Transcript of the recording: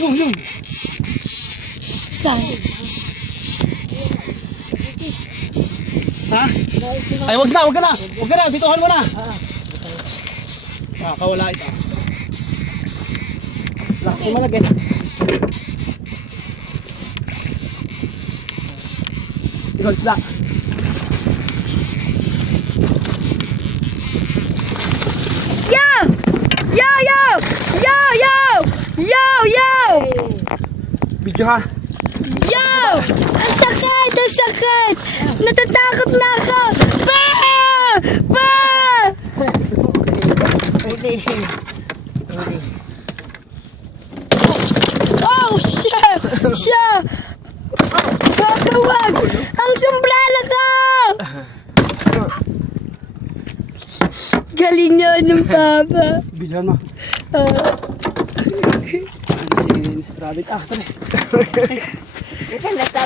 Yung. Saan? Ha? Ay, wag na. Bituhan mo na. Kawala ito. Laki malagay. Ikaw isda. Video ha. Yo! Ang sakit! Natatakot na ako! Pa! Oh, shit! Wag! Ang sombrero ko! Galing niya ng papa. Videohan mo. Si Rabbit. Tara.